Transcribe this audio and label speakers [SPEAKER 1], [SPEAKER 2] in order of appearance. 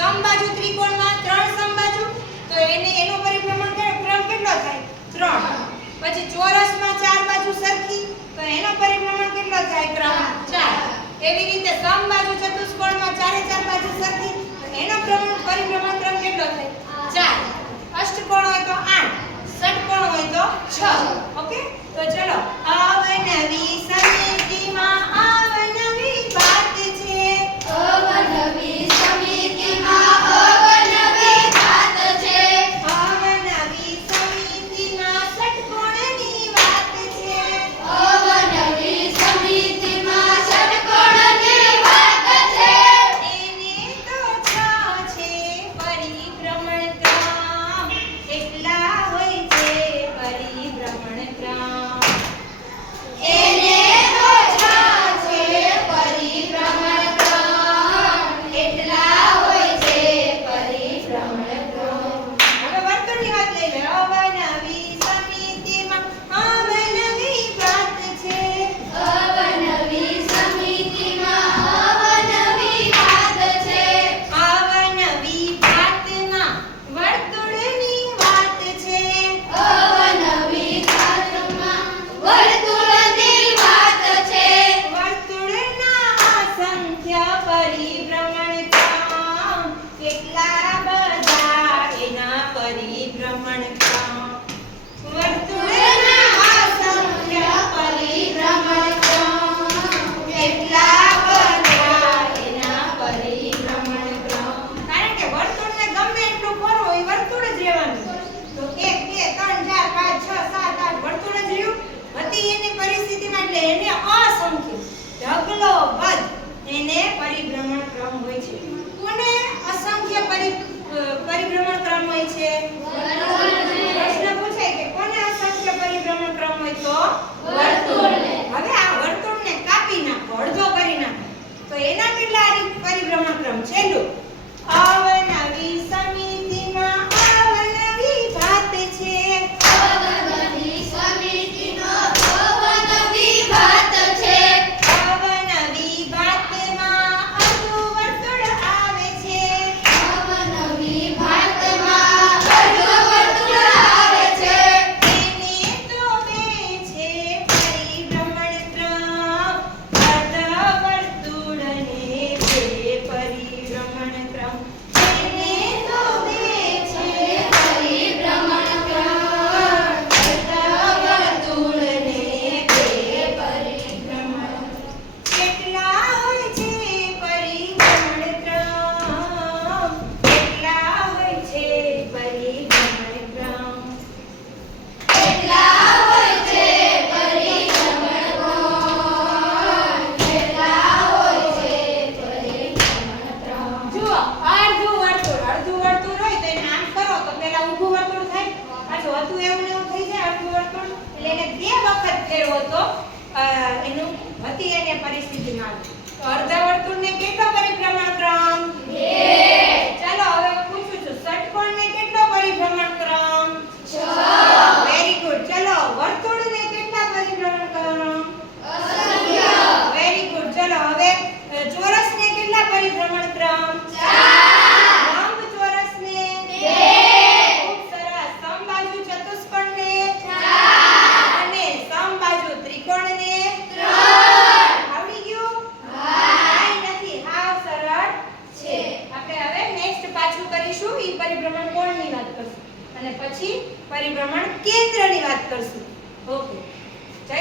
[SPEAKER 1] સમબાજુ ત્રિકોણમાં ત્રણ સમબાજુ, તો એને એનો પરિભ્રમણ ક્રમ કેટલો થાય? ત્રણ. પછી ચોરસમાં ચાર બાજુ સરખી, તો એનો પરિભ્રમણ કેટલો થાય? ક્રમ ચાર. એવી રીતે સમબાજુ ચતુષ્કોણમાં ચારે ચાર બાજુ સરખી એનો ક્રમ પરિભ્રમણ ક્રમ કેટલો થાય? ચાર. અષ્ટકોણ હોય તો આઠ, ષટકોણ હોય તો છ. ઓકે? તો ચલો અવનવી સમિતિમાં આ વદ તેને પરિભ્રમણ ક્રમ હોય છે. કોને અસંખ્ય પરિભ્રમણ ક્રમ હોય છે? પ્રશ્ન પૂછાય કે કોને અસંખ્ય પરિભ્રમણ ક્રમ હોય તો?
[SPEAKER 2] વર્તુળને.
[SPEAKER 1] હવે આ વર્તુળને કાપી નાખો અડધો કરી નાખો. તો એનાથી